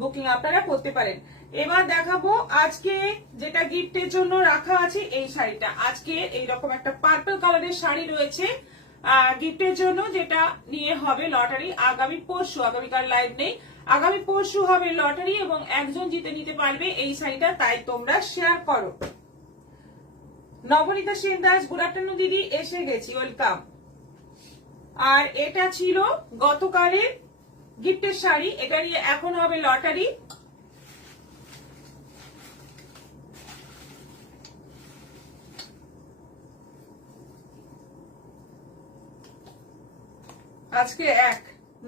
Booking আপনারা করতে পারেন। এবার দেখাবো আজকে যেটা গিফটের জন্য রাখা আছে এই শাড়িটা। আজকে এইরকম একটা পার্পল কালারের শাড়ি রয়েছে গিফটের জন্য, যেটা নিয়ে হবে লটারি আগামী পরশু। আগামীকাল লাইভ নেই, আগামী পরশু হবে লটারি এবং একজন জিতে নিতে পারবে এই শাড়িটা। তাই তোমরা শেয়ার করো। নবনীতা সেন দাস, গুড আফটারনুন দিদি, এসে গেছি, ওয়েলকাম। আর এটা ছিল গতকালের গিফটের শাড়ি, এটা নিয়ে এখন হবে লটারি। আজকে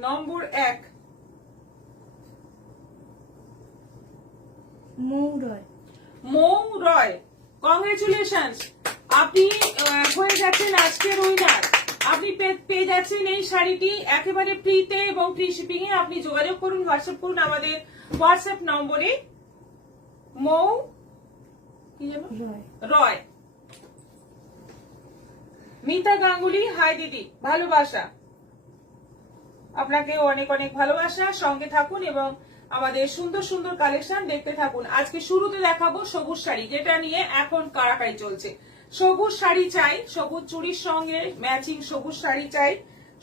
নম্বর 1 মৌ রয়, কংগ্রেচুলেশন, আপনি হয়ে যাচ্ছেন আজকের উইনার। আপনি পেয়ে যাচ্ছেন এই শাড়িটি একেবারে ফ্রিতে এবং ফ্রি শিপিং এ। আপনি যোগাযোগ করুন, হোয়াটসঅ্যাপ করুন আমাদের হোয়াটসঅ্যাপ নম্বরে। মৌ রয়। মিতা গাঙ্গুলি, হাই দিদি, ভালোবাসা আপনাকে, অনেক অনেক ভালোবাসা। সঙ্গে থাকুন এবং আমাদের সুন্দর সুন্দর কালেকশন দেখতে থাকুন। আজকে শুরুতে দেখাবো সবুজ শাড়ি, যেটা নিয়ে এখন কারাকারি চলছে। সবুজ শাড়ি চাই, সবুজ চুড়ির সঙ্গে ম্যাচিং সবুজ শাড়ি চাই।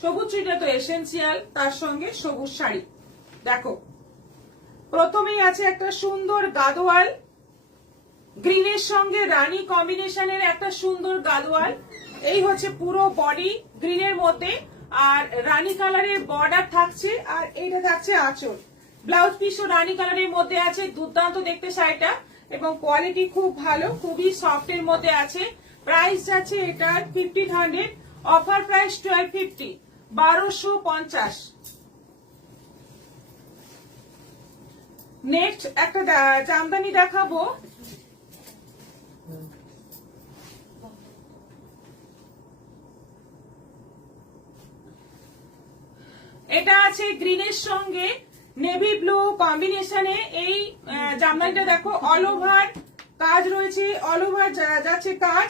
সবুজ চুড়িটা তো এসেন্সিয়াল, তার সঙ্গে সবুজ শাড়ি। দেখো, প্রথমেই আছে একটা সুন্দর গাদোয়াল, গ্রিনের সঙ্গে রানী কম্বিনেশনের একটা সুন্দর গাদোয়াল। এই হচ্ছে পুরো বডি গ্রিনের মধ্যে, আর রানী কালারের বর্ডার থাকছে, আর এইটা থাকছে আঁচল। ব্লাউজ পিসও রানী কালারের মধ্যে আছে, দুর্দান্ত দেখতে শাড়িটা এবং কোয়ালিটি খুব ভালো, খুবই সফট এর মধ্যে আছে। প্রাইস আছে এটার 1500, অফার প্রাইস 1250, 1250। নেক্সট একটা জামদানি দেখাবো। এটা আছে গ্রিনের সঙ্গে নেভি ব্লু কম্বিনেশনে। এই জামদানিটা দেখো, অল ওভার কাজ রয়েছে, অল ওভার যাচ্ছে কাজ,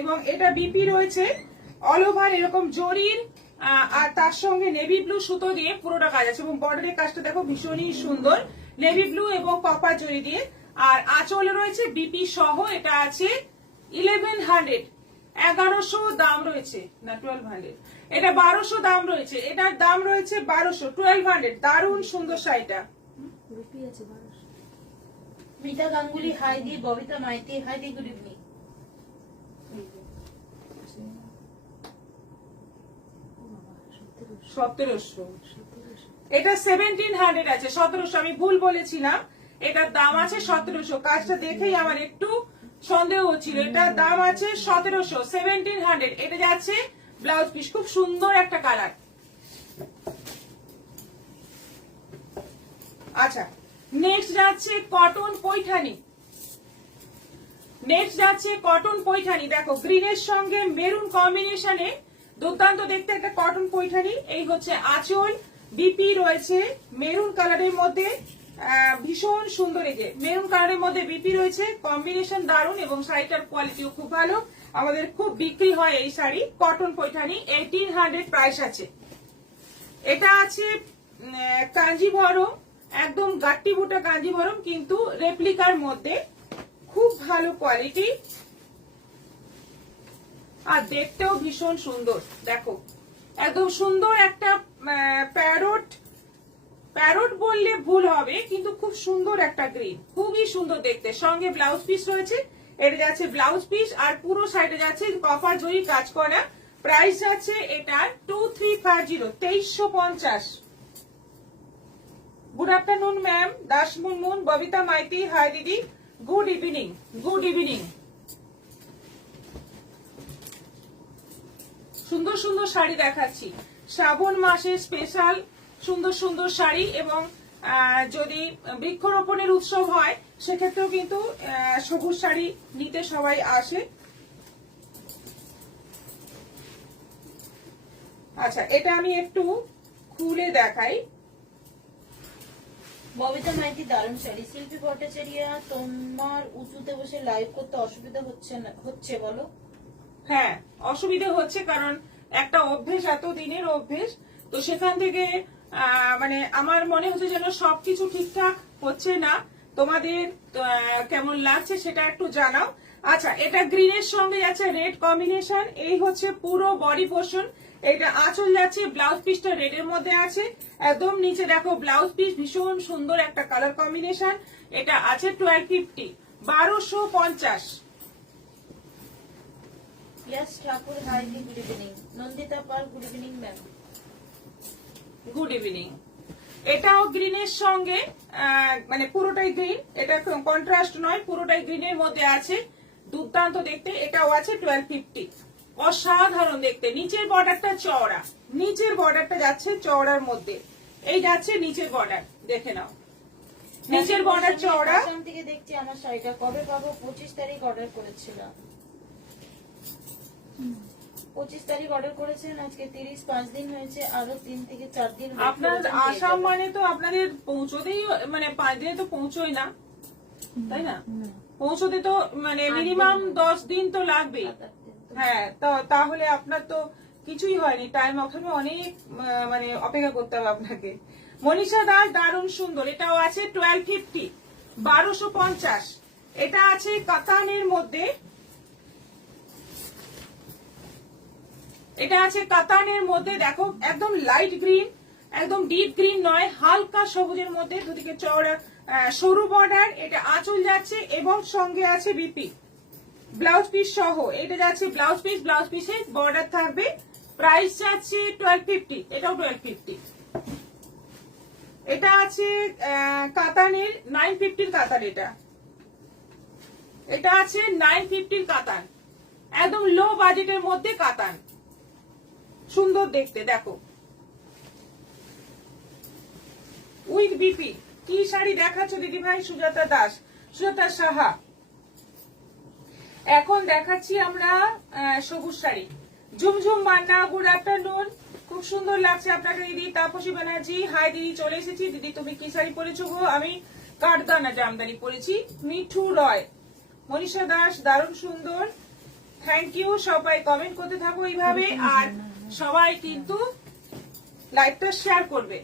এবং এটা বিপি রয়েছে অল ওভার এরকম জরির, আর তার সঙ্গে নেভি ব্লু সুতো দিয়ে পুরোটা কাজ আছে, এবং বর্ডারের কাজটা দেখো ভীষণই সুন্দর, নেভি ব্লু এবং কপার জরি দিয়ে। আর আঁচল রয়েছে বিপি সহ। এটা আছে 1100, 1100 দাম রয়েছে, না 1200, এটা 1200 দাম রয়েছে, এটার দাম রয়েছে 1200, 1200। দারুণ সুন্দর শাড়িটা। মিতা গাঙ্গুলি, হাই দি। ববিতা মাইতি, হাই দি, গুড ইভিনিং। এটা 1700 আছে, 1700, আমি ভুল বলেছিলাম, এটার দাম আছে 1700। কাজটা দেখেই আমার একটু সন্দেহ হচ্ছিল, এটার দাম আছে 1700, 1700। এটা যাচ্ছে ব্লাউজ পিস, খুব সুন্দর একটা কালার। আচ্ছা, নেক্সট যাচ্ছে কটন পৈঠানি। নেক্সট যাচ্ছে কটন পৈঠানি। দেখো, গ্রিনের সঙ্গে মেরুন কম্বিনেশনে দুর্দান্ত দেখতে একটা কটন পৈঠানি। এই হচ্ছে আঁচল, বিপি রয়েছে মেরুন কালারের মধ্যে, ভীষণ সুন্দর। এই যে মেরুন কালারের মধ্যে বিপি রয়েছে, কম্বিনেশন দারুণ, এবং শাড়িটার কোয়ালিটিও খুব ভালো। আমাদের খুব বিক্রি হয় এই শাড়ি। কটন পৈঠানি 1800 প্রাইস আছে। এটা আছে কাঞ্জিভরম, একদম গাট্টি বুটা কাঞ্জিভরম, কিন্তু রেপ্লিকার মধ্যে, খুব ভালো কোয়ালিটি আর দেখতেও ভীষণ সুন্দর। দেখো, একদম সুন্দর একটা প্যারট বললে ভুল হবে, কিন্তু খুব সুন্দর একটা গ্রিন, খুবই সুন্দর দেখতে। সঙ্গে ব্লাউজ পিস রয়েছে, এটা যাচ্ছে ব্লাউজ পিস, আর পুরো সাইডে যাচ্ছে কপার জরি কাজ করা। প্রাইস আছে এটার 2350, 2350। Good afternoon ma'am, Das Munmun, Babita Maiti, hi দিদি, গুড ইভিনিং, গুড ইভিনিং। সুন্দর সুন্দর শাড়ি দেখাচ্ছি, শ্রাবণ মাসে স্পেশাল সুন্দর সুন্দর শাড়ি, এবং যদি বৃক্ষরোপণের উৎসব হয় সেক্ষেত্রেও কিন্তু সবুজ শাড়ি নিতে সবাই আসে। আচ্ছা, এটা আমি একটু খুলে দেখাই। ববিতা মাইতি, দারুণ শাড়ি। শিল্পী ভট্টাচার্য, তোমার উঁচুতে বসে লাইভ করতে অসুবিধা হচ্ছে বলো? হ্যাঁ, অসুবিধা হচ্ছে, কারণ একটা অভ্যেস, এত দিনের অভ্যেস, তো সেখান থেকে মানে আমার মনে হচ্ছে যেন সবকিছু ঠিকঠাক হচ্ছে না, তোমাদের কেমন লাগছে সেটা একটু জানাও। আচ্ছা, এটা গ্রিনের সঙ্গে যাচ্ছে রেড কম্বিনেশন, এই হচ্ছে পুরো বডি পোর্শন। এটা আঁচল যাচ্ছে, ব্লাউজ পিসটা রেড এর মধ্যে আছে, একদম নিচে দেখো ব্লাউজ পিস ভীষণ সুন্দর একটা কালার কম্বিনেশন। এটা আছে 1250, 1250। यस ठाकुर हाय दी good evening. Nandita Pal good evening ma'am. Good evening. এটাও গ্রিনের সঙ্গে মানে পুরোটাই গ্রিন, এটা কন্ট্রাস্ট নয়, পুরোটাই গ্রিনের মধ্যে আছে, দুর্দান্ত দেখতে। এটাও আছে 1250, অসাধারণ দেখতে। নিচের বর্ডারটা চওড়া, নিচের বর্ডারটা যাচ্ছে চওড়ার মধ্যে, এই যাচ্ছে নিচের বর্ডার, দেখে নাও নিচের বর্ডার চওড়া। আসাম থেকে দেখছি আমার শাড়িটা কবে পাবো? 25 তারিখ অর্ডার করেছিলাম। 25 তারিখ অর্ডার করেছেন, আজকে 30, 5 দিন হয়েছে, আরো 3 থেকে 4 দিন। আপনার আসাম মানে তো আপনাদের পৌঁছতেই মানে 5 দিনে তো পৌঁছই না, তাই না? পৌঁছতে তো মানে মিনিমাম 10 দিন তো লাগবেই। হ্যাঁ, তাহলে আপনার তো কিছুই হয়নি, টাইম ওখানে অনেক মানে অপেক্ষা করতে হবে আপনাকে। মনীষা দাস দারুণ সুন্দর, এটাও আছে 1250, 1250। এটা আছে কাতানের মধ্যে, এটা আছে কাতানের মধ্যে, দেখো একদম লাইট গ্রিন, একদম ডিপ গ্রিন নয়, হালকা সবুজের মধ্যে, দুদিকে চওড়া সরু বর্ডার। এটা আঁচল যাচ্ছে এবং সঙ্গে আছে বিপি ব্লাউজ পিস সহ, এটা যাচ্ছে ব্লাউজ পিস, ব্লাউজ পিসে বর্ডার থাকবে। প্রাইস যাচ্ছে 1250, এটাও 1250। এটা আছে কাতানের 950 কাতান, এটা আছে 950 কাতান, একদম লো বাজেটের মধ্যে কাতান, সুন্দর দেখতে। দেখো উইথ বিপি। কি শাড়ি দেখাচ্ছ দিদি ভাই? সুজাতা দাস, সুজাতা সাহা। এখন দেখাচ্ছি আমরা সবুজ শাড়ি। ঝুমঝুম মান্না গুড আফটারনুন, খুব সুন্দর লাগছে আপনাকে দিদি। তাপসী ব্যানার্জি হাই দিদি, চলে এসেছি। দিদি তুমি কি শাড়ি পরেছো গো? আমি কাঠদানা জামদানি পরেছি। মিঠু রয়, মনীষা দাস দারুণ সুন্দর, থ্যাংক ইউ। সবাই কমেন্ট করতে থাকো এইভাবে, আর সবাই কিন্তু লাইভটা শেয়ার করবে।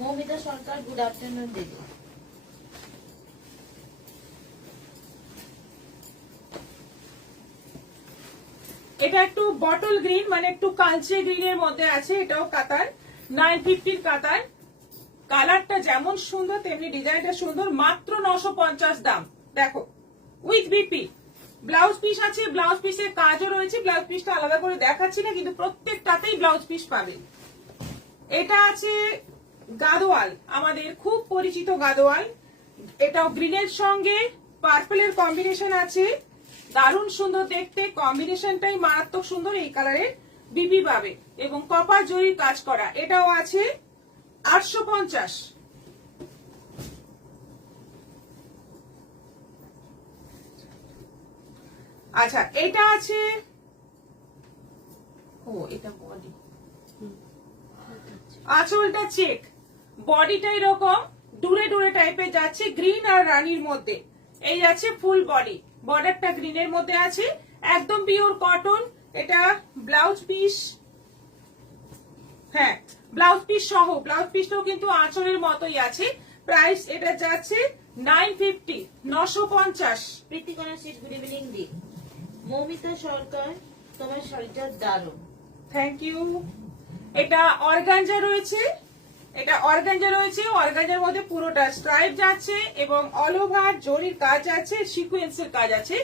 মৌমিতা সরকার গুড আফটারনুন দিদি। এটা একটু বটল গ্রিন মানে একটু কালচে গ্রিনের মধ্যে আছে, এটাও কাতার 950 কাতার। কালারটা যেমন সুন্দর তেমনি ডিজাইনটা সুন্দর, মাত্র 950 দাম। দেখো উইথ বিপি ব্লাউজ পিস আছে, ব্লাউজ পিসের কাজও রয়েছে, ব্লাউজ পিসটা আলাদা করে দেখাচ্ছি না, কিন্তু প্রত্যেকটাতেই ব্লাউজ পিস পাবে। এটা আছে গাদোয়াল, আমাদের খুব পরিচিত গাদোয়াল, এটাও গ্রিনের সঙ্গে পার্পলের কম্বিনেশন আছে, দারুণ সুন্দর দেখতে, কম্বিনেশনটাই মারাত্মক সুন্দর। এই কালারের বিপি পাবে এবং কপার জরির কাজ করা। এটাও আছে 850। আচ্ছা, এটা আছে, ও এটা বডি, আঁচলটা চেক, বডিটা এরকম ডুরে ডুরে টাইপের যাচ্ছে, গ্রিন আর রানীর মধ্যে। এই যাচ্ছে ফুল বডি, বর্ডারটা গ্রিনের মধ্যে আছে, একদম পিওর কটন। এটা ব্লাউজ পিস, হ্যাঁ ব্লাউজ পিস সহ, ব্লাউজ পিসটাও কিন্তু আঁচলের মতোই আছে। প্রাইস এটা যাচ্ছে 950, 950। প্রীতিকণা সিট গুড ইভিনিং দি। মৌমিতা সরকার তোমার শাড়িটা দারুণ, থ্যাংক ইউ। এটা অর্গানজা রয়েছে, এটা অর্গানজা রয়েছে, অর্গানজার মধ্যে পুরোটা স্ট্রাইপ যাচ্ছে এবং অল ওভার জরির কাজ আছে, সিকোয়েন্সের কাজ আছে।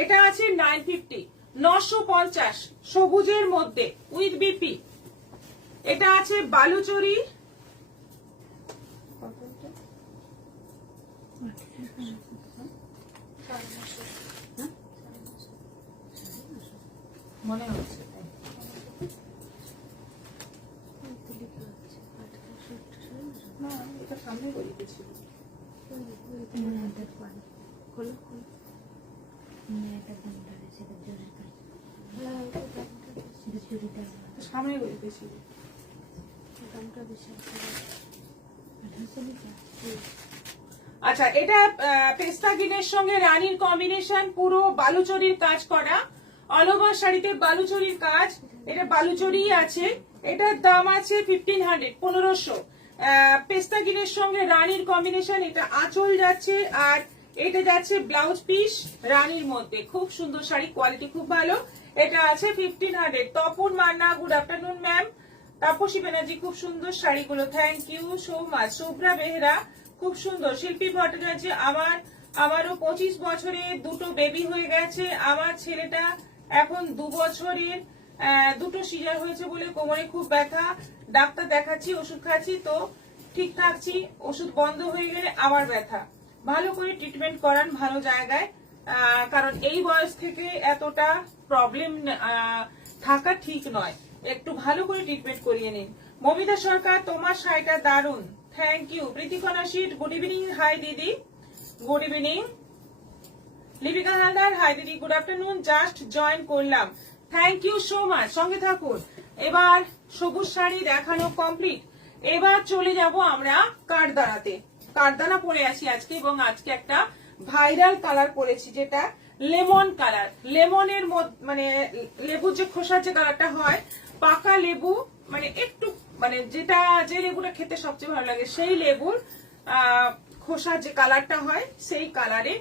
এটা আছে 950, 950 সবুজের মধ্যে উইথ বিপি। এটা আছে বালুচরি, মনে হচ্ছে না, এটা সামনে বলিতেছিল। সামনে বলিতেছিল। আচ্ছা, এটা পেস্তা গ্রিনের সঙ্গে রানীর কম্বিনেশন, পুরো বালুচরির কাজ করা, অল ওভার শাড়িতে বালুচরির কাজ। এটা বালুচরি আছে, এটার দাম আছে 1500, 1500। পেস্তা গ্রিনের সঙ্গে রানীর কম্বিনেশন, এটা আঁচল যাচ্ছে আর এটা যাচ্ছে ব্লাউজ পিস রানীর মধ্যে। খুব সুন্দর শাড়ি, কোয়ালিটি খুব ভালো। এটা আছে 1500। Tapan Manna, good afternoon ma'am. Tapasi Banerjee, খুব সুন্দর শাড়িগুলো, thank you so much. Shubhra Behera, খুব সুন্দর। শিল্পী ভট্টাচার্য, আমারও 25 বছরে দুটো বেবি হয়ে গেছে। আমার ছেলেটা এখন 2 বছরের, দুটো সিজার হয়েছে বলে কোমরে খুব ব্যথা। ডাক্তার দেখাচ্ছি, ওষুধ খাচ্ছি, তো ঠিক থাকছি। ওষুধ বন্ধ হয়ে গেলে আবার ব্যথা। ভালো করে ট্রিটমেন্ট করান ভালো জায়গায়, কারণ এই বয়স থেকে এতটা প্রবলেম থাকা ঠিক নয়। একটু ভালো করে ট্রিটমেন্ট করিয়ে নিন। মমিতা সরকার, তোমার শাড়িটা দারুণ, thank you. Pritikana Sheet, good evening. Hi দিদি, good evening. Lipika Haldar, hi দিদি, গুড আফটারনুন। জাস্ট জয়েন করলাম, থ্যাংক ইউ সো মাচ। সঙ্গে থাকুন। এবার সবুজ শাড়ি দেখানো কমপ্লিট। এবার চলে যাব আমরা কাঠদানাতে। কাঠদানা পরে আছি আজকে, এবং আজকে একটা ভাইরাল কালার পরেছি, যেটা লেমন কালার। লেমনের মানে লেবুর যে খোসার যে কালারটা হয়, পাকা লেবু, মানে একটু মানে যেটা যে লেবুটা খেতে সবচেয়ে ভালো লাগে সেই লেবুর খোসার যে কালারটা হয় সেই কালারে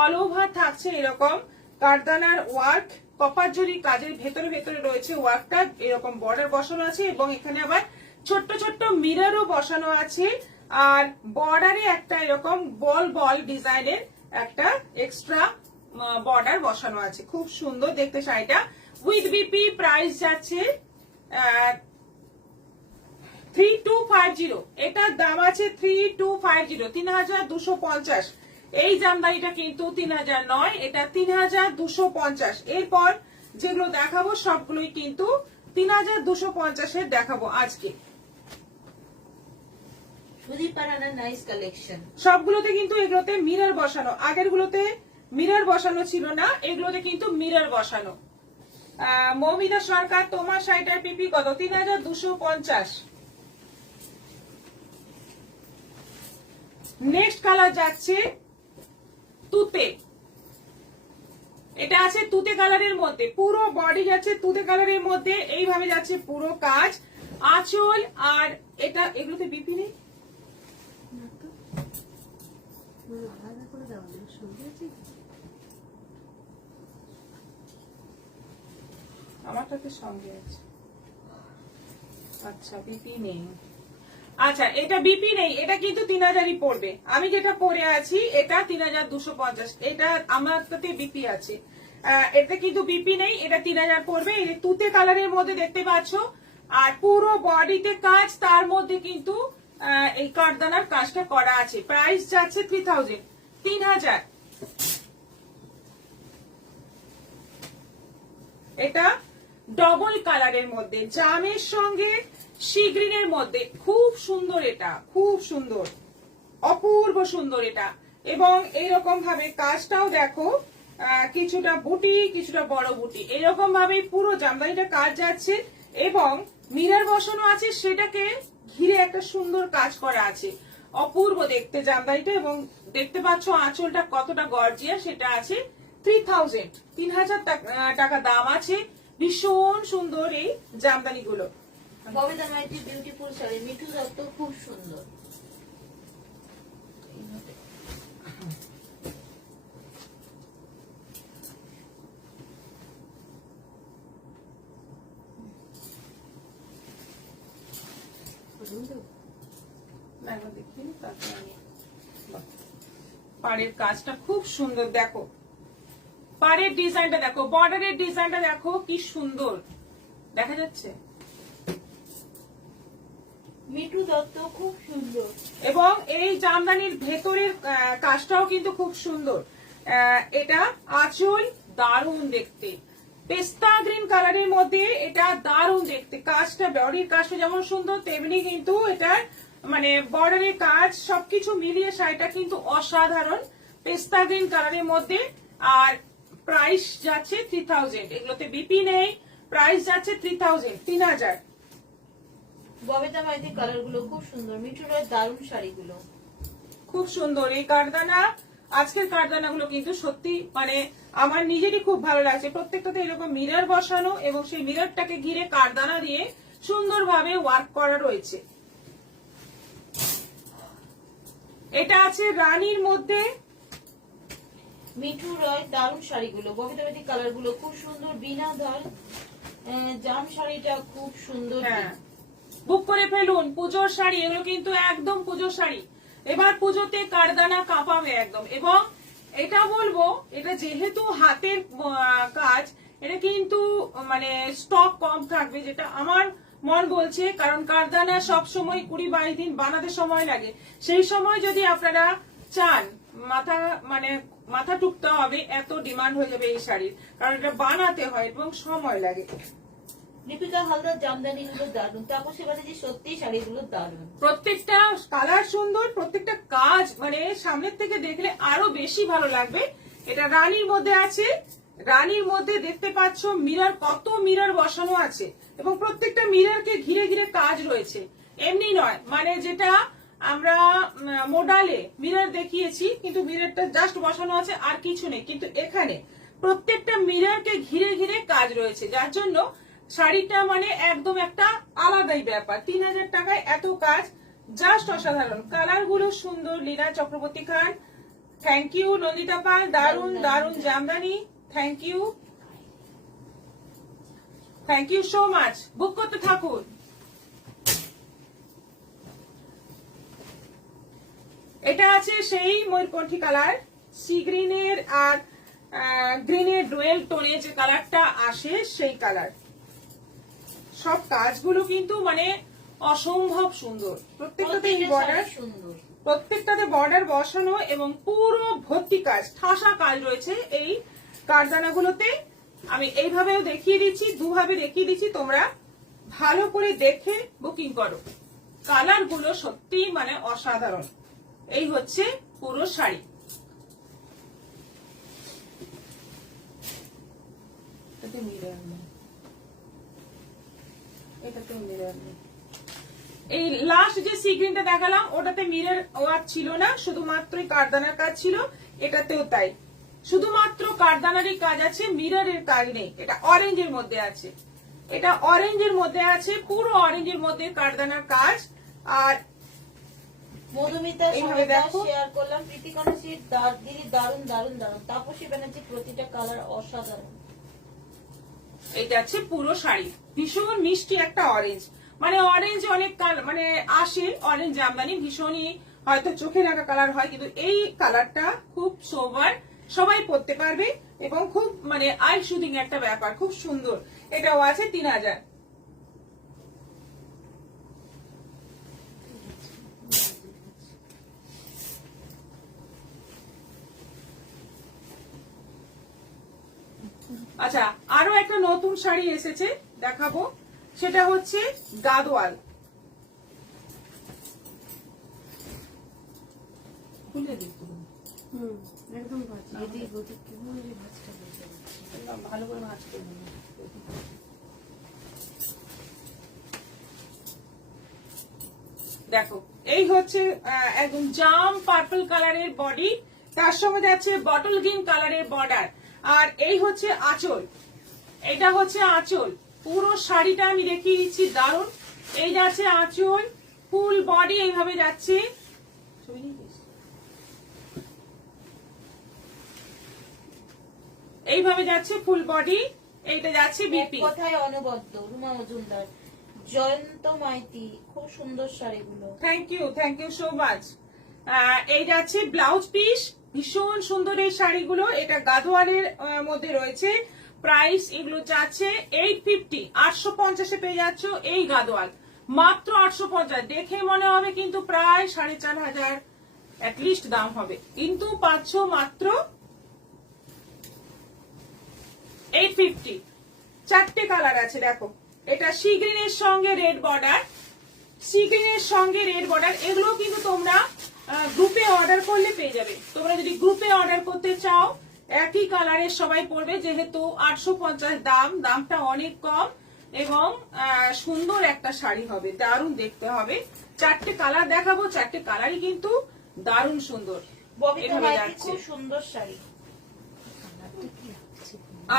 অল ওভার থাকছে এরকম কাঠদানার ওয়ার্ক। কপার জরি কাজের ভেতরে ভেতরে রয়েছে ওয়ার্কটা, এরকম বর্ডার বসানো আছে, এবং এখানে আবার ছোট্ট ছোট্ট মিররও বসানো আছে। আর বর্ডারে একটা এরকম বল বল ডিজাইনের একটা এক্সট্রা বর্ডার বসানো আছে। খুব সুন্দর দেখতে শাড়িটা। উইথ বিপি, প্রাইস যাচ্ছে 3250। এটার দাম আছে 3250, 3250। এই জামদানিটা কিন্তু 3000 নয়, এটা 3250। এরপর যেগুলো দেখাবো সবগুলোই কিন্তু 3250 দেখাবো আজকে। Nice collection. সবগুলোতে কিন্তু এগুলোতে মিরর বসানো, আগের গুলোতে মিরর বসানো ছিল না, এগুলোতে কিন্তু মিরর বসানো। মৌমিতা সরকার, তোমার শাড়িটার পিপি কত? 3250। নেক্সট কালার যাচ্ছে তুতে। এটা আছে তুতে কালারের মধ্যে, পুরো বডি যাচ্ছে তুতে কালারের মধ্যে। এইভাবে যাচ্ছে পুরো কাজ, আঁচল। আর এটা এগুলোতে বিপি নেই, আমারটাতে সঙ্গে আছে। আচ্ছা, বিপি নেই। আচ্ছা, এটা বিপি নেই, এটা কিন্তু 3000ই পড়বে। আমি যেটা পরে আছি এটা 3250, এটা আমার সাথে বিপি আছে। এটা কিন্তু বিপি নেই, এটা 3000 পড়বে। এই তুতে কালারের মধ্যে দেখতে পাচ্ছ, আর পুরো বডিতে কাজ, তার মধ্যে কিন্তু এই কাঠদানার কাজটা করা আছে। প্রাইস যাচ্ছে 3000। এটা ডবল কালারের মধ্যে, জামের সঙ্গে সি গ্রিনের মধ্যে, খুব সুন্দর। এটা খুব সুন্দর, অপূর্ব সুন্দর এটা। এবং এইরকম ভাবে কাজটাও দেখো, কিছুটা বুটি কিছুটা বড় বুটি, এরকম ভাবে পুরো জামদানিটা কাজ যাচ্ছে। এবং মিরর বসানো আছে, সেটাকে ঘিরে একটা সুন্দর কাজ করা আছে। অপূর্ব দেখতে জামদানিটা। এবং দেখতে পাচ্ছ আঁচলটা কতটা গর্জিয়া, সেটা আছে 3000 টাকা দাম আছে। ভীষণ সুন্দর এই জামদানি গুলো। ববিতা মাইতি, বিউটিফুল শাড়ি। মিঠু দত্ত, খুব সুন্দর। পাড়ের কাজটা খুব সুন্দর, দেখো পাড়ের ডিজাইনটা দেখো, বর্ডারের ডিজাইনটা দেখো কি সুন্দর দেখা যাচ্ছে। মিঠু দত্ত, খুব সুন্দর। এবং এই জামদানির ভেতরের কাজটাও কিন্তু খুব সুন্দর। এটা আঁচল দারুণ দেখতে, পেস্তা গ্রিন কালারের মধ্যে, এটা দারুণ দেখতে। কাজটা, বডির কাজটা যেমন সুন্দর, তেমনি কিন্তু এটার মানে বর্ডারের কাজ সবকিছু মিলিয়ে শাড়িটা কিন্তু অসাধারণ, পেস্তা গ্রিন কালারের মধ্যে। আর প্রাইস যাচ্ছে 3000। এগুলোতে বিপি নেই, প্রাইস যাচ্ছে 3000। ববিতা মাইতি, কালার গুলো খুব সুন্দর। মিঠু রয়, দারুণ শাড়িগুলো খুব সুন্দর। এই কাঠদানা, আজকের কাঠদানা গুলো কিন্তু সত্যি মানে আমার নিজেরই খুব ভালো লাগছে। প্রত্যেকটাতে এরকম মিরর বসানো, এবং সেই মিররটাকে ঘিরে কাঠদানা দিয়ে সুন্দরভাবে ওয়ার্ক করা রয়েছে। এটা আছে রানীর মধ্যে, মিঠু রয়, দারুণ শাড়িগুলো, ববিতাবাদী কালার গুলো খুব সুন্দর। বিনা ধর জাম শাড়িটা খুব সুন্দর। হ্যাঁ বুক করে ফেলুন। পুজোর শাড়ি এগুলো কিন্তু একদম পুজোর শাড়ি, এবার পুজোতে কারদানা কাঁপাবে একদম। এবং এটা বলবো, এটা যেহেতু হাতের কাজ, এটা কিন্তু মানে স্টক কম থাকবে, যেটা আমার মন বলছে। কারণ কারদানা সব সময় 20-22 দিন বানাতে সময় লাগে। সেই সময় যদি আপনারা চান মাথা টুকতে হবে, এত ডিমান্ড হয়ে যাবে এই শাড়ির, কারণ এটা বানাতে হয় এবং সময় লাগে। দীপিকা হালদার জামদানি গুলো দারুণ। তাপসী ব্যানার্জি সত্যি শাড়িগুলো দারুণ। প্রত্যেকটা কালার সুন্দর, প্রত্যেকটা কাজ মানে সামনের থেকে দেখলে আরো বেশি ভালো লাগবে। এটা রানীর মধ্যে আছে, রানীর মধ্যে দেখতে পাচ্ছ মিরর, কত মিরর বসানো আছে এবং প্রত্যেকটা মিররকে ঘিরে ঘিরে কাজ রয়েছে। এমনি নয় মানে যেটা আমরা মোডালে মিরর দেখিয়েছি, কিন্তু মিররটা জাস্ট বসানো আছে আর কিছু নেই, কিন্তু এখানে প্রত্যেকটা মিররকে ঘিরে ঘিরে কাজ রয়েছে, যার জন্য শাড়িটা মানে একদম একটা আলাদাই ব্যাপার। 3000 টাকায় এত কাজ, জাস্ট অসাধারণ। কালার গুলো সুন্দর। Leena Chakraborty Khan, thank you. নন্দিতা পাল, দারুন দারুন jamdani, thank you, thank you so much. Book করতে থাকুন। এটা আছে সেই ময়ূরকণ্ঠী কালার, সি গ্রিনের আর গ্রিনের ডুয়েল টোনে যে কালারটা আসে সেই কালার। সব কাজগুলো কিন্তু মানে অসম্ভব সুন্দর। প্রত্যেকটাতে বর্ডার সুন্দর, প্রত্যেকটাতে বর্ডার বসানো এবং পুরো ভর্তি কাজ, ঠাসা কাজ রয়েছে এই কারদানাগুলোতে। আমি এইভাবেও দেখিয়ে দিচ্ছি, দুভাবে দেখিয়ে দিচ্ছি, তোমরা ভালো করে দেখে বুকিং করো। কালার গুলো সত্যি মানে অসাধারণ। এই হচ্ছে পুরো শাড়ি। এই লাস্ট যে সি গ্রিনটা দেখালাম ওটাতে মিরর ওয়ার্ক ছিল না, শুধুমাত্র কারদানার কাজ ছিল। এটাতেও তাই, শুধুমাত্র কারদানারই কাজ আছে, মিররের কাজ নেই। এটা অরেঞ্জের মধ্যে আছে, এটা অরেঞ্জের মধ্যে আছে, পুরো অরেঞ্জের মধ্যে কারদানার কাজ। আর মধুমিতা শেয়ার করলাম। প্রীতিকণা সিট দিদি দারুণ দারুণ দারুণ। তাপসী ব্যানার্জি প্রতিটা কালার অসাধারণ। এটা হচ্ছে পুরো শাড়ি, ভীষণ মিষ্টি একটা অরেঞ্জ। মানে অরেঞ্জ অনেক মানে আসে, অরেঞ্জ জামদানি ভীষণই হয়তো চোখে লাগা কালার হয়, কিন্তু এই কালারটা খুব সোবার, সবাই পরতে পারবে এবং খুব মানে আই শুটিং একটা ব্যাপার, খুব সুন্দর। এটাও আছে 3000। আচ্ছা, আরো একটা নতুন শাড়ি এসেছে দেখাবো, সেটা হচ্ছে গাদোয়াল। খুলে দিত একদম ভালো করে ভাজ করে দেখো। এই হচ্ছে একদম জাম পার্পল কালারের বডি, তার সঙ্গে যাচ্ছে বটল গ্রিন কালারের বর্ডার। আর এই হচ্ছে আঁচল, এটা হচ্ছে আঁচল। পুরো শাড়িটা আমি দেখিয়ে দিচ্ছি, দারুণ। এই যাচ্ছে আঁচল, ফুল বডি এইভাবে যাচ্ছে, এইভাবে যাচ্ছে ফুল বডি। এইটা যাচ্ছে বিপি। কোথায় অনবদ্য রুমা মজুমদার, জয়ন্ত মাইতি, খুব সুন্দর শাড়িগুলো। Thank you so much. এই যাচ্ছে ব্লাউজ পিস, ভীষণ সুন্দর এই শাড়িগুলো। এটা গাদোয়ালের মধ্যে রয়েছে। প্রাইস এগুলো যাচ্ছে 850, 850 পেয়ে যাচ্ছ এই গাদোয়াল, মাত্র 850। দেখে মনে হবে কিন্তু প্রায় 4500 অ্যাটলিস্ট দাম হবে, কিন্তু পাচ্ছ মাত্র 850। চারটে কালার আছে দেখো। এটা সি গ্রিনের সঙ্গে রেড বর্ডার, সি গ্রিনের সঙ্গে রেড বর্ডার। এগুলো কিন্তু তোমরা গ্রুপে অর্ডার করলে পেয়ে যাবে। তোমরা যদি গ্রুপে অর্ডার করতে চাও, একই কালারের সবাই পড়বে, যেহেতু 850 দামটা অনেক কম এবং সুন্দর একটা শাড়ি হবে, দারুণ দেখতে হবে। চারটে কালার দেখাবো, চারটে কালারই কিন্তু দারুণ সুন্দর। খুব সুন্দর শাড়ি।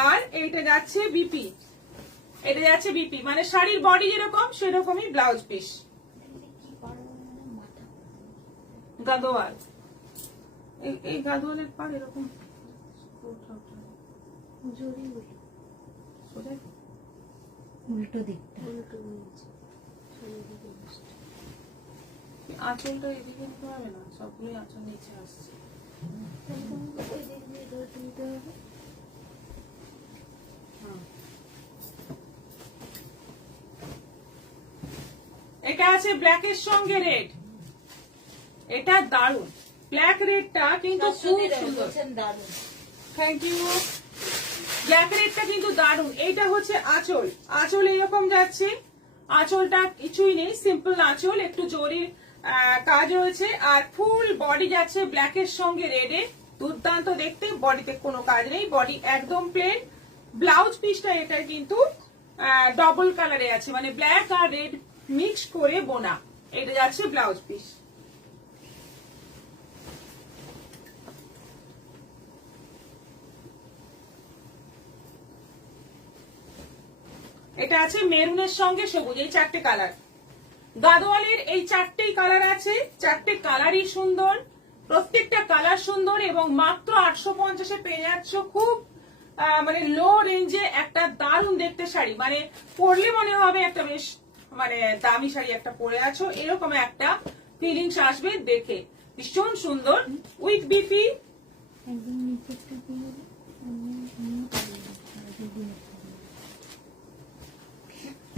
আর এইটা যাচ্ছে বিপি, এটা যাচ্ছে বিপি, মানে শাড়ির বডি যেরকম সেরকমই ব্লাউজ পিস। গাদোয়াল, এই গাদোয়ালের পার এরকম উল্টো দিকটা আঁচলটা এদিকে নিতে হবে না, সবগুলোই আঁচল নিচে আসছে। এটা আছে ব্ল্যাকের সঙ্গে রেড, এটা দারুন। ব্ল্যাক রেডটা কিন্তু খুব সুন্দর, দারুন। Thank you. ব্ল্যাক রেডটা কিন্তু দারুন। এইটা হচ্ছে আঁচল, আঁচল এরকম যাচ্ছে, আঁচলটা কিছুই নেই, সিম্পল আঁচল, একটু জরির কাজ রয়েছে, আর ফুল বডি যাচ্ছে ব্ল্যাকের সঙ্গে রেডে, দুর্দান্ত দেখতে। বডিতে কোনো কাজ নেই, বডি একদম প্লেন। ব্লাউজ পিসটা এটা কিন্তু ডবল কালারে আছে, মানে ব্ল্যাক আর রেড মিক্স করে বোনা, এটা যাচ্ছে ব্লাউজ পিস। এটা আছে মেরুনের সঙ্গে সবুজ, এই চারটে কালার। গাদোয়ালের এই চারটেই কালার আছে, চারটে কালারই সুন্দর, প্রত্যেকটা কালার সুন্দর, এবং মাত্র 850-এ পেয়ে যাচ্ছ খুব মানে লো রেঞ্জে একটা দারুণ দেখতে শাড়ি। মানে পরলে মনে হবে একটা বেশ মানে দামি শাড়ি একটা পরে আছো, এরকম একটা ফিলিংস আসবে দেখে। ভীষণ সুন্দর, উইথ বিপি।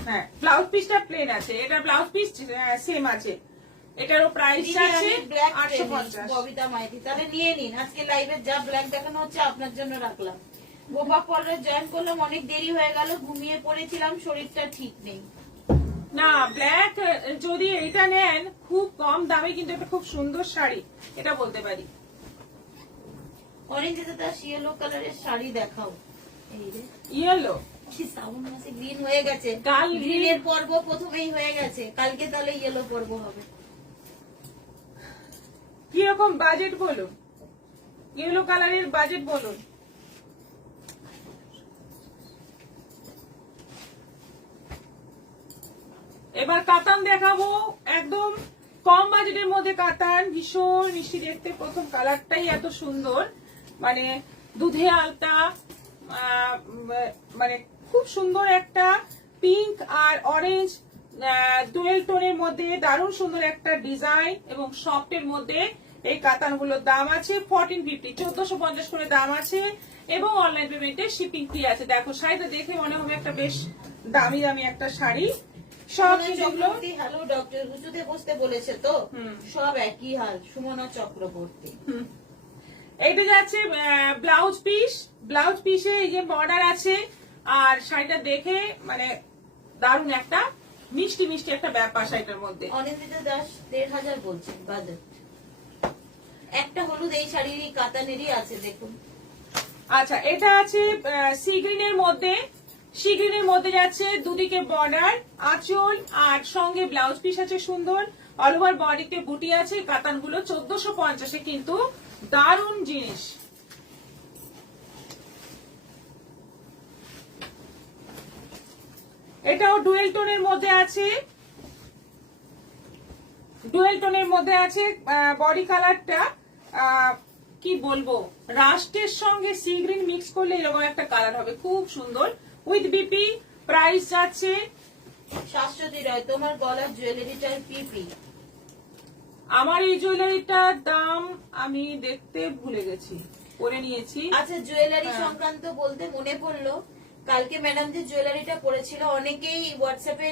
হ্যাঁ, ব্লাউজ পিসটা প্লেন আছে, এটা ব্লাউজ পিস সেম আছে, এটারও প্রাইস আছে 850। ববিতা মাইতি, তাহলে নিয়ে নিন। আজকে লাইভে যা ব্ল্যাক দেখানো হচ্ছে আপনার জন্য রাখলাম। গোপা পরে জয়েন করলাম, অনেক দেরি হয়ে গেল, ঘুমিয়ে পড়েছিলাম, শরীরটা ঠিক নেই। না, ব্ল্যাক যদি এটা নেন খুব কম দামে কিন্তু এটা খুব সুন্দর শাড়ি, এটা বলতে পারি। অরেঞ্জ তার ইয়েলো কালারের শাড়ি দেখাও। এই রে ইয়েলো, শ্রাবণ মাসে গ্রিন হয়ে গেছে, কাল গ্রিনের পর্ব প্রথমেই হয়ে গেছে, কালকে তাহলে ইয়েলো পর্ব হবে। কিরকম বাজেট বলুন, ইয়েলো কালারের বাজেট বলুন। এবার কাতান দেখাবো, একদম কম বাজেটের মধ্যে কাতান, ভীষণ মিষ্টি দেখতে। প্রথম কালারটাই এত সুন্দর, মানে দুধে আলতা, মানে খুব সুন্দর একটা পিঙ্ক আর অরেঞ্জ ডুয়েল টোনের মধ্যে দারুণ সুন্দর একটা ডিজাইন, এবং সফটের মধ্যে এই কাতানগুলোর দাম আছে 1450, 1450 করে দাম আছে, এবং অনলাইন পেমেন্টে শিপিং ফ্রি আছে। দেখো শাড়িটা দেখে মনে হবে একটা বেশ দামি দামি একটা শাড়ি। সব যেগুলো হ্যালো ডক্টর হুজুতে বসতে বলেছে তো, সব একই হাল। সুমনা চক্রবর্তী, এইটা যাচ্ছে ব্লাউজ পিস, ব্লাউজ পিসে এই যে বর্ডার আছে, আর শাড়িটা দেখে মানে দারুণ একটা মিষ্টি মিষ্টি একটা ব্যাপার শাড়িটার মধ্যে। অনিন্দিতা দাস 1500 বলছেন বাজেট। একটা হলুদ এই শাড়ির কাতানেরই আছে, দেখুন। আচ্ছা, এটা আছে সি গ্রিনের মধ্যে, সি গ্রিনের মধ্যে যাচ্ছে দুদিকে বর্ডার, আঁচল আর সঙ্গে ব্লাউজ পিস আছে সুন্দর, অল ওভার বডিতে বুটি আছে। কাতানগুলো 1450-এ কিন্তু দারুণ জিনিস। এটাও ডুয়েল টোনের মধ্যে আছে, ডুয়েল টোনের মধ্যে আছে। বডি কালারটা কি বলবো, রাস্টের সঙ্গে সি গ্রিন মিক্স করলে এরকম একটা কালার হবে, খুব সুন্দর, উইথ বিপি। প্রাইস যাচ্ছে শাশ্বতী রায়, তোমার গলার জুয়েলারিটার পিপি। আমার এই জুয়েলারিটার দাম আমি দেখতে ভুলে গেছি, পরে নিয়েছি। আচ্ছা, জুয়েলারি সংক্রান্ত বলতে মনে পড়লো, কালকে ম্যাডাম যে জুয়েলারিটা পরেছিল, অনেকেই হোয়াটসঅ্যাপে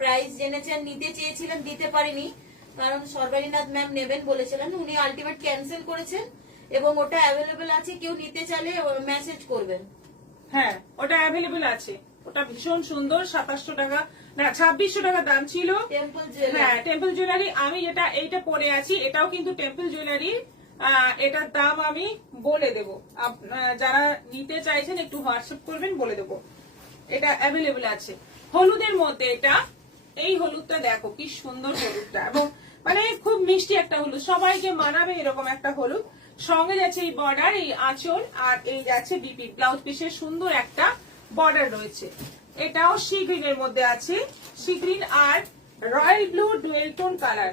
প্রাইস জেনেছেন, নিতে চেয়েছিলেন, দিতে পারিনি, কারণ সর্বারীনাথ ম্যাম নেবেন বলেছিলেন, উনি আলটিমেট ক্যান্সেল করেছেন, এবং ওটা অ্যাভেলেবেল আছে, কেউ নিতে চাইলে মেসেজ করবেন। হ্যাঁ, ওটা অ্যাভেলেবেল আছে, ওটা ভীষণ সুন্দর। 2700 টাকা না 2600 টাকা দাম ছিল। টেম্পল জুয়েলারি, হ্যাঁ, টেম্পল জুয়েলারি। আমি যেটা এইটা পরে আছি এটাও কিন্তু টেম্পল জুয়েলারি, এটার দাম আমি বলে দেব, যারা নিতে চাইছেন একটু হোয়াটসঅ্যাপ করবেন, বলে দেব। এটা অ্যাভেলেবেল আছে। হলুদের মধ্যে এটা, এই হলুদটা দেখো কি সুন্দর হলুদটা, এবং মানে খুব মিষ্টি একটা হলুদ, সবাইকে মানাবে এরকম একটা হলুদ। সঙ্গে যাচ্ছে এই বর্ডার, এই আঁচল, আর এই যাচ্ছে বিপি। ব্লাউজ পিসের সুন্দর একটা বর্ডার রয়েছে। এটাও সি গ্রিনের মধ্যে আছে, সি গ্রিন আর royal blue dual tone colour.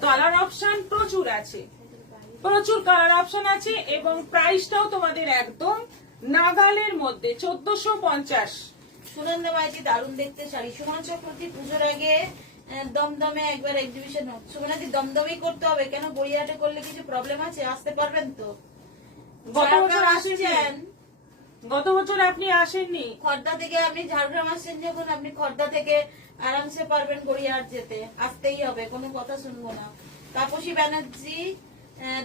তো কালার অপশন প্রচুর আছে, প্রচুর কালার অপশন আছে এবং প্রাইসটাও তোমাদের একদম নাগালের মধ্যে 1450। সুনন্দা মাইতি দারুণ দেখতে শাড়ি। সুমন চক্রবর্তী পুজোর আগে দমদমে একবার এক্সিবিশন হোক। সুমনাদি দমদমেই করতে হবে কেন? গড়িয়াহাটে করলে কিছু প্রবলেম আছে? আসতে পারবেন তো? গত বছর ঝাড়গ্রাম আসছেন, গত বছর আপনি আসেননি। খর্দা থেকে আপনি ঝাড়গ্রাম আসছেন যখন, আপনি খর্দা থেকে আরামসে পারবেন গড়িয়াহাট যেতে। আসতেই হবে, কোনো কথা শুনবো না। তাপসী ব্যানার্জি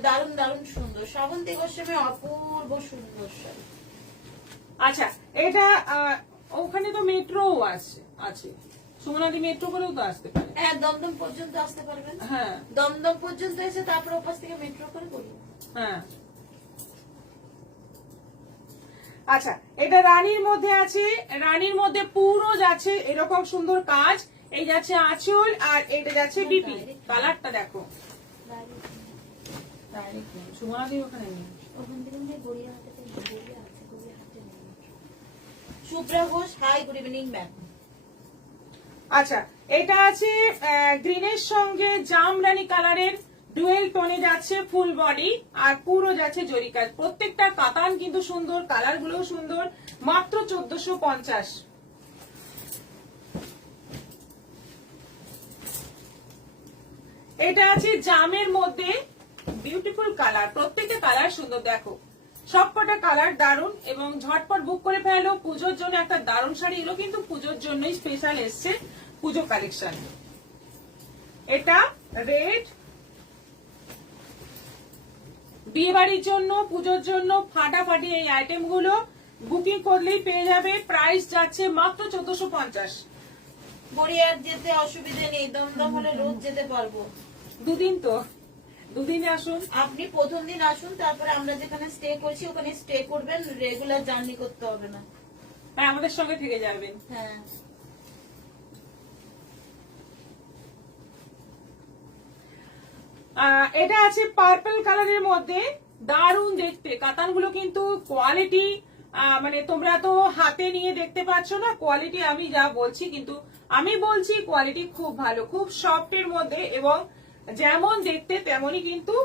দারুণ দারুণ সুন্দর। শ্রাবন্তী গোস্বামী অপূর্ব সুন্দর শাড়ি। আচ্ছা, এটা ওখানে তো মেট্রো আছে, সুমনাদি মেট্রো করেও তো আসতে পারে। হ্যাঁ, দমদম পর্যন্ত আসতে পারবেন। হ্যাঁ দমদম পর্যন্ত এসে তারপর ওপাশ থেকে মেট্রো করে গড়িয়াহাট। হ্যাঁ। আচ্ছা, এটা রানীর মধ্যে আছে, রানীর মধ্যে পুরো যাচ্ছে এরকম সুন্দর কাজ। এই যাচ্ছে আঁচল আর এটা যাচ্ছে বিপি। কালারটা দেখো, সুমনাদি ওখানে নেই। ওখান থেকে মনে হয় গড়িয়াহাটে আছে, গড়িয়াহাটে নেই। Shubhra Ghosh, hi, good evening ma'am. আচ্ছা, এটা আছে গ্রিনের সঙ্গে জামরানি কালারের ডুয়েল টোনে যাচ্ছে, ফুল বডি আর পুরো যাচ্ছে জরি কাজ। প্রত্যেকটা কাতান কিন্তু সুন্দর, কালার গুলো সুন্দর, মাত্র 1450। এটা আছে জামের মধ্যে বিউটিফুল কালার, প্রত্যেকটা কালার সুন্দর। দেখো সবকটা কালার দারুন এবং ঝটপট বুক করে ফেলো। পুজোর জন্য একটা দারুণ শাড়ি, এগুলো কিন্তু পুজোর জন্যই স্পেশাল এসছে, পুজো কালেকশন। এটা রেড, বিয়ে বাড়ির জন্য, পুজোর জন্য ফাটাফাটি এই আইটেম গুলো বুকিং করলেই পেয়ে যাবে। প্রাইস যাচ্ছে মাত্র 1450। গড়িয়াহাট যেতে অসুবিধা নেই, দমদম হলে রোজ যেতে পারবো। দুদিন তো, দুদিনে আসুন। আপনি প্রথম দিন আসুন, তারপরে আমরা যেখানে স্টে করছি ওখানে স্টে করবেন, রেগুলার জার্নি করতে হবে না। হ্যাঁ, আমাদের সঙ্গে থেকে যাবেন। হ্যাঁ, এটা আছে পার্পল কালারের মধ্যে, দারুণ দেখতে। কাতানগুলো কিন্তু কোয়ালিটি, মানে তোমরা তো হাতে নিয়ে দেখতে পাচ্ছ না কোয়ালিটি, আমি যা বলছি কিন্তু আমি বলছি কোয়ালিটি খুব ভালো, খুব সফট এর মধ্যে এবং যেমন দেখতে তেমনই কিন্তু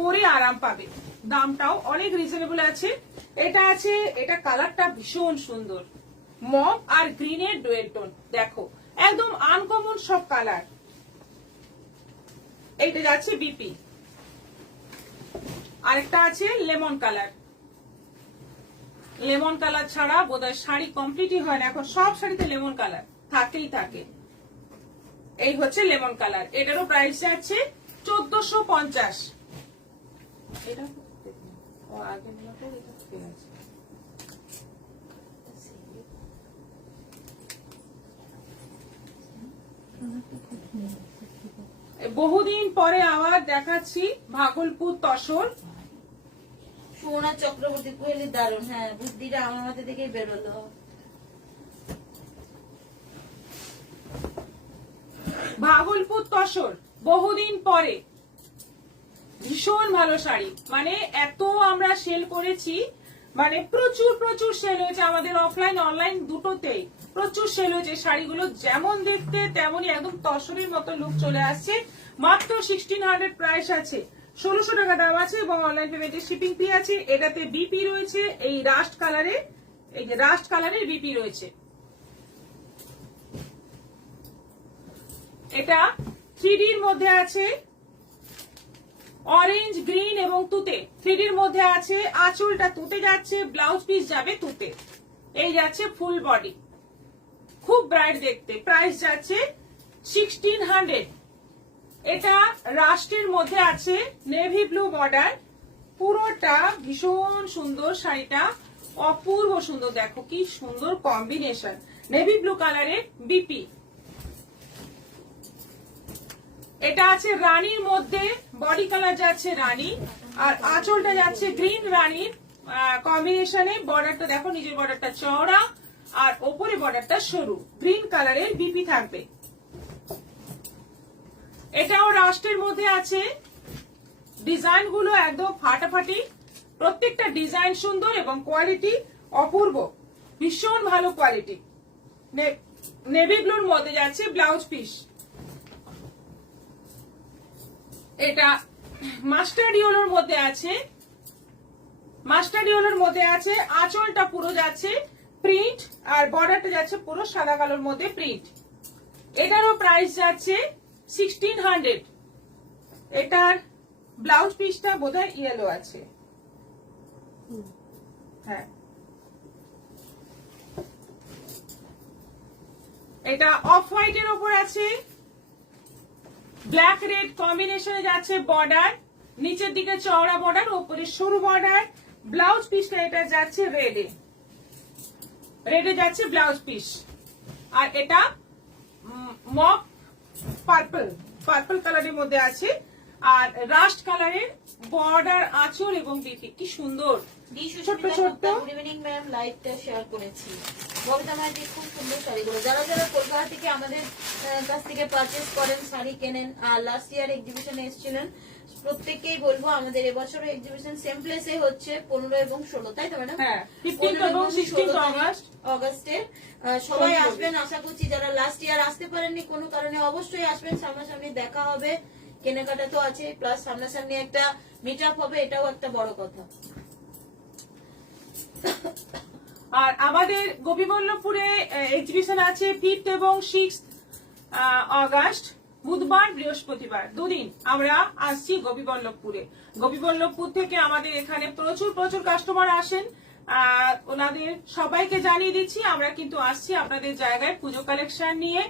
পরে আরাম পাবে। দামটাও অনেক রিজনেবল আছে। এটা আছে, এটা কালারটা ভীষণ সুন্দর, মপ আর গ্রিনের ডুয়েল টোন। দেখো একদম আনকমন সব কালার। এইটা যাচ্ছে বিপি, আরেকটা আছে লেমন কালার। লেমন কালার ছাড়া বোধহয় শাড়ি কমপ্লিটই হয় না, এখন সব শাড়িতে লেমন কালার থাকেই থাকে। এই হচ্ছে লেমন কালার, এটারও প্রাইস যাচ্ছে 1450। এটা আগে বহুদিন পরে আবার দেখাচ্ছি ভাগলপুর তসর। সুমনা চক্রবর্তী কোহেলি দারুণ। হ্যাঁ, বুদ্ধিটা আমার মাথা থেকেই বেরোলো। ভাগলপুর তসর বহুদিন পরে, ভীষণ ভালো শাড়ি। মানে এত আমরা সেল করেছি, মানে প্রচুর প্রচুর সেল হয়েছে আমাদের অফলাইন অনলাইন দুটোতেই, প্রচুর সেল হয়েছে। শাড়িগুলো যেমন দেখতে তেমনই একদম তসরের মতো লুক চলে আসছে। মাত্র 1600 প্রাইস আছে, 1600 টাকা দাম আছে এবং অনলাইন পেমেন্টে শিপিং ফি আছে। এটাতে বিপি রয়েছে, এই রাস্ট কালারে, এই যে রাস্ট কালারের বিপি রয়েছে। এটা 3D এর মধ্যে আছে, অরেঞ্জ, গ্রিন এবং তুতে। 3D এর মধ্যে আছে, আঁচলটা তুতে যাচ্ছে, ব্লাউজ পিস যাবে তুতে। এই যাচ্ছে ফুল বডি, খুব ব্রাইট দেখতে। প্রাইস যাচ্ছে 1600। এটা রাস্টের মধ্যে আছে, নেভি ব্লু বর্ডার, পুরোটা ভীষণ সুন্দর। শাড়িটা অপূর্ব সুন্দর, দেখো কি সুন্দর কম্বিনেশন, নেভি ব্লু কালারের বিপি। এটা আছে রানীর মধ্যে, বডি কালার যাচ্ছে রানী আর আঁচলটা যাচ্ছে গ্রিন রানীর কম্বিনেশনে। বর্ডারটা দেখো, নিজের বর্ডারটা চওড়া আর ওপরে বর্ডারটা সরু, গ্রিন কালারের বিপি থাকবে। এটাও রাস্টের মধ্যে আছে, ডিজাইন গুলো একদম ফাটাফাটি, প্রত্যেকটা ডিজাইন সুন্দর এবং কোয়ালিটি অপূর্ব, ভীষণ ভালো কোয়ালিটি। নেভি ব্লুর মধ্যে যাচ্ছে ব্লাউজ পিস। এটা মাস্টার্ড ইয়েলোর মধ্যে আছে, মাস্টার্ড ইয়েলোর মধ্যে আছে। আঁচলটা পুরো যাচ্ছে প্রিন্ট আর বর্ডারটা যাচ্ছে পুরো সাদা কালোর মধ্যে প্রিন্ট। এটারও প্রাইস যাচ্ছে 1600। এটার ব্লাউজ পিসটা বোধহয় ইয়েলো আছে, হ্যাঁ। এটা অফ হোয়াইট এর উপর আছে, ব্ল্যাক রেড কম্বিনেশনে যাচ্ছে বর্ডার, নিচের দিকে চওড়া বর্ডার, উপরে সরু বর্ডার। ব্লাউজ পিসটা এটা যাচ্ছে রেডে, রেডে যাচ্ছে ব্লাউজ পিস। আর এটা মক পার্পল, পার্পল কালারের মধ্যে আছে। আর রাস্ট কালারের বর্ডার, আঁচল এবং বিপি, কি সুন্দর ছোট্ট ছোট্ট। গুড ইভিনিং ম্যাম, লাইভটা শেয়ার করেছি। ববিতা মাইতি খুব সুন্দর শাড়িগুলো, যারা যারা কলকাতা থেকে আমাদের কাছ থেকে পারচেস করেন, শাড়ি কেনেন, আর লাস্ট ইয়ার এক্সিবিশনে এসেছিলেন, প্রত্যেককেই বলবো আমাদের এবছরও এক্সিবিশন সেম প্লেসে হচ্ছে 15 এবং 16, তাই তো ম্যাডাম? হ্যাঁ, 15 এবং 16 অগস্টে সবাই আসবেন আশা করছি। যারা লাস্ট ইয়ার আসতে পারেননি কোনো কারণে, অবশ্যই আসবেন, সামনাসামনি দেখা হবে, কেনাকাটা তো আছে, প্লাস সামনাসামনি একটা মিট আপ হবে, এটাও একটা বড় কথা। আর আমাদের গোপীবল্লভপুরে এক্সিবিশন আছে 5th এবং 6th অগাস্ট, বুধবার বৃহস্পতিবার, দুদিন আমরা আসছি গোপীবল্লভপুরে। গোপীবল্লভপুর থেকে আমাদের এখানে প্রচুর প্রচুর কাস্টমার আসেন। ওনাদের সবাইকে জানিয়ে দিচ্ছি আমরা কিন্তু আসছি আপনাদের জায়গায় পুজো কালেকশন নিয়ে।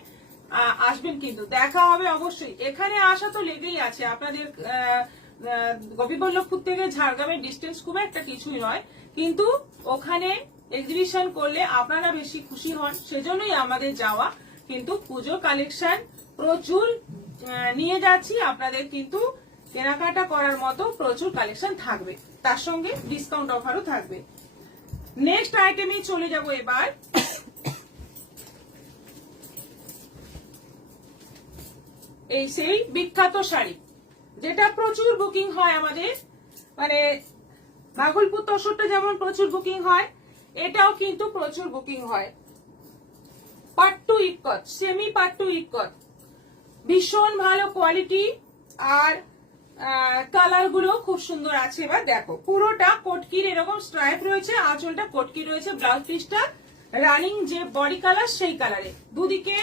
আসবেন কিন্তু, দেখা হবে অবশ্যই। এখানে আসা তো লেগেই আছে আপনাদের। গোপীবল্লভপুর থেকে ঝাড়গ্রামের ডিস্টেন্স খুব একটা কিছুই নয়, কিন্তু ওখানে এক্সিবিশন করলে আপনারা বেশি খুশি হন, সেজন্যই আমাদের যাওয়া। কিন্তু পুজো কালেকশন প্রচুর নিয়ে যাচ্ছি আপনাদের, কিন্তু কেনাকাটা করার মতো প্রচুর কালেকশন থাকবে, তার সঙ্গে ডিসকাউন্ট অফারও থাকবে। নেক্সট আইটেমে চলে যাব এবার। এই সেই বিখ্যাত শাড়ি, যেটা প্রচুর বুকিং হয় আমাদের, মানে ভাগলপুর তসরটা যেমন প্রচুর বুকিং হয়, এটাও কিন্তু প্রচুর বুকিং হয়। পাট্টু ইক্কত, সেমি পাট্টু ইক্কত, ভীষণ ভালো কোয়ালিটি। আর কালার গুলো খুব সুন্দর আছে। এবার দেখো, পুরোটা কটকির এরকম স্ট্রাইপ রয়েছে, আঁচলটা কটকি রয়েছে, ব্লাউজ পিসটা রানিং যে বডি কালার সেই কালারে, দুদিকে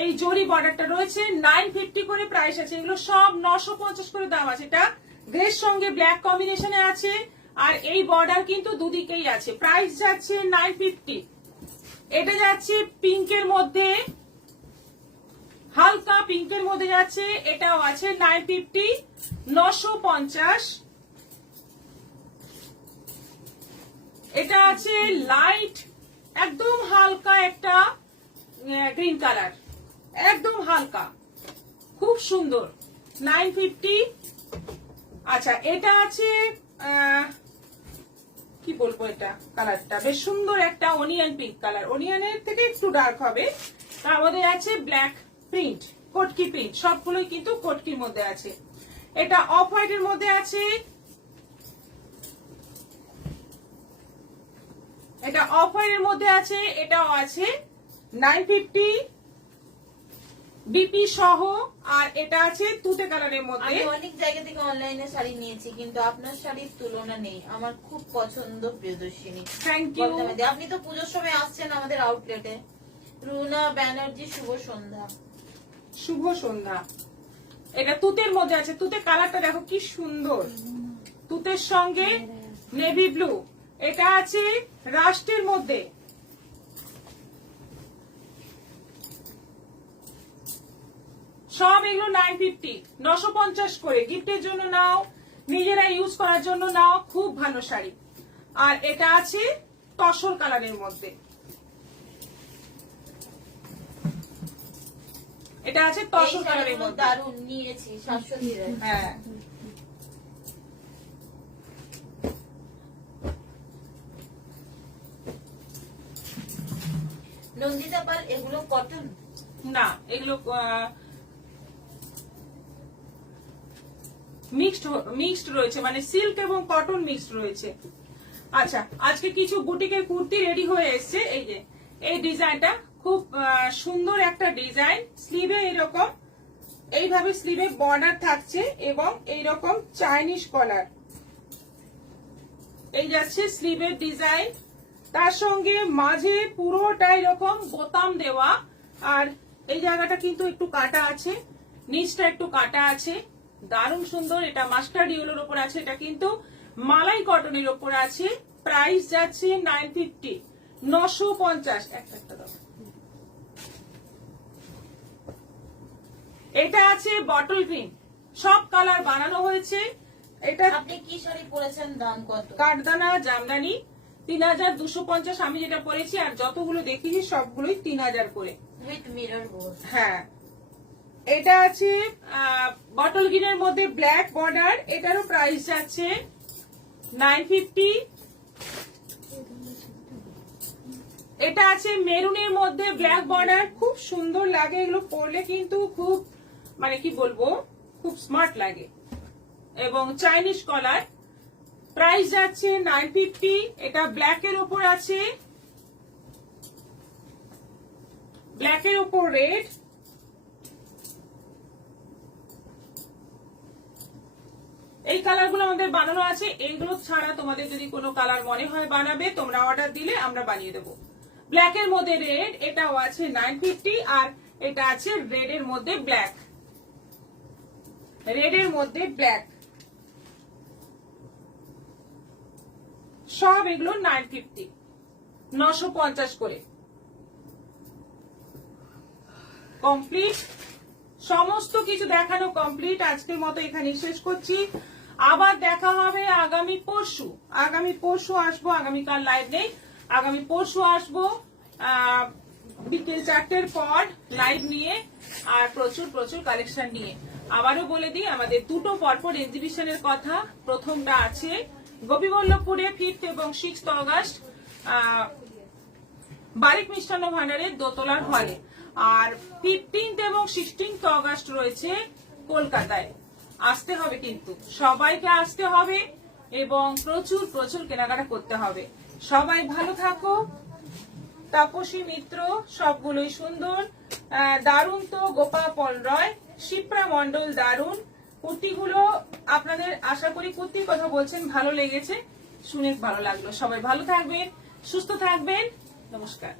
এই জরি বর্ডারটা রয়েছে। 950 করে প্রাইস আছে, এগুলো সব 950 করে দাম আছে। এটা গ্রের সঙ্গে ব্ল্যাক কম্বিনেশনে আছে, আর এই বর্ডার কিন্তু দুদিকেই আছে। প্রাইস যাচ্ছে 950। এটা যাচ্ছে পিঙ্কের মধ্যে, হালকা পিঙ্কের মধ্যে যাচ্ছে, এটাও আছে 950, 950। এটা আছে লাইট একদম হালকা একটা গ্রিন কালার, একদম হালকা, খুব সুন্দর, 950। আচ্ছা, এটা আছে কি বলবো, এটা কালারটা বেশ সুন্দর, একটা অনিয়ন পিঙ্ক কালার, অনিয়নের থেকে একটু ডার্ক হবে। তার মধ্যে আছে ব্ল্যাক প্রিন্ট, কটকি প্রিন্ট, সবগুলোই কিন্তু কটকির মধ্যে আছে। এটা অফ হোয়াইট এর মধ্যে আছে, এটা অফ হোয়াইট এর মধ্যে আছে, এটাও আছে 950 বিপি সহ। আর এটা আছে তুতে কালারের মধ্যে। আমি অনেক জায়গা থেকে অনলাইনে শাড়ি নিয়েছি, কিন্তু আপনার শাড়ির তুলনা নেই, আমার খুব পছন্দ প্রিয়দর্শিনী। Thank you. আপনি তো পুজোর সময় আসছেন আমাদের আউটলেটে। রুনা ব্যানার্জি, শুভ সন্ধ্যা। শুভ সন্ধ্যা। এটা তুতের মধ্যে আছে, তুতে কালারটা দেখো কি সুন্দর, তুতের সঙ্গে নেভি ব্লু। এটা আছে রাস্টের মধ্যে, সব এগুলো 950, 950 করে। গিফটের জন্য নাও, নিজেরা ইউজ করার জন্য নাও, খুব ভালো শাড়ি। আর এটা আছে তসর কালারের মধ্যে, এটা আছে তসর কালারের মধ্যে, দারুণ নিয়েছি 700 দিয়ে। হ্যাঁ। নন্দিতা পাল, এগুলো কটন না, এগুলো মিক্সড রয়েছে, মানে সিল্ক এবং কটন মিক্সড রয়েছে। আচ্ছা, আজকে কিছু বুটিকের কুর্তি রেডি হয়ে এসছে। এই যে এই ডিজাইনটা খুব সুন্দর একটা ডিজাইন, স্লিভে এরকম এইভাবে স্লিভে বর্ডার থাকছে এবং এইরকম চাইনিজ কলার। এই যাচ্ছে স্লিভের ডিজাইন, তার সঙ্গে মাঝে পুরোটা এরকম বোতাম দেওয়া, আর এই জায়গাটা কিন্তু একটু কাটা আছে, নিচটা একটু কাটা আছে, দারুণ সুন্দর। এটা মাস্টার্ড ইয়েলোর উপর আছে, এটা কিন্তু মালাই কটনের উপর আছে। প্রাইস যাচ্ছে 950, 950। একটা দাও। এটা আছে বটল গ্রিন, সব কালার বানানো হয়েছে। এটা আপনি কি শাড়ি পরেছেন, দাম কত? কাঠদানা জামদানি 3250 আমি যেটা পরেছি, আর যতগুলো দেখেছি সবগুলোই 3000 করে উইথ মিরর গোল। হ্যাঁ, এটা আছে বটল গ্রিনের মধ্যে ব্ল্যাক বর্ডার, এটারও প্রাইস যাচ্ছে 950। এটা আছে মেরুনের মধ্যে ব্ল্যাক বর্ডার, খুব সুন্দর লাগে এগুলো পরলে, কিন্তু খুব মানে কি বলবো, খুব স্মার্ট লাগে, এবং চাইনিজ কলার। প্রাইস যাচ্ছে 950। এটা ব্ল্যাকের উপর আছে, ব্ল্যাকের উপর রেড। এই কালারগুলো আমাদের বানানো আছে। এইগুলো ছাড়া তোমাদের যদি কোনো কালার মনে হয় বানাবে, তোমরা অর্ডার দিলে আমরা বানিয়ে দেবো। ব্ল্যাকের মধ্যে রেড, এটাও আছে 950। আর এটা আছে রেড এর মধ্যে ব্ল্যাক, রেড এর মধ্যে ব্ল্যাক, সব এগুলো 950, 950 করে কমপ্লিট। সমস্ত কিছু দেখানো কমপ্লিট। আজকের মতো এখানে শেষ করছি। আবার দেখা হবে আগামী পরশু। আগামী পরশু আসবো, আগামীকাল লাইভ নেই, আগামী পরশু আসবো বিকেল 4টের পর লাইভ নিয়ে, আর প্রচুর প্রচুর কালেকশন নিয়ে। আবারও বলে দিই আমাদের দুটো পরপর এক্সিবিশনের কথা। প্রথমটা আছে গোপীবল্লভপুরে 5th এবং 6th অগস্ট বারিক মিষ্টান্ন ভান্ডারের দোতলার হলে, আর 15th এবং 16th অগস্ট রয়েছে কলকাতায়। আসতে হবে, কিন্তু সবাইকে আসতে হবে এবং প্রচুর প্রচুর কেনাকাটা করতে হবে। সবাই ভালো থাকো। তাপসী মিত্র, সবগুলোই সুন্দর, দারুণ তো গোপা পল রয়, শিপ্রা মন্ডল, দারুণ কুর্তিগুলো। আপনাদের আশা করি কুর্তির কথা বলছেন, ভালো লেগেছে, শুনে ভালো লাগলো। সবাই ভালো থাকবেন, সুস্থ থাকবেন, নমস্কার।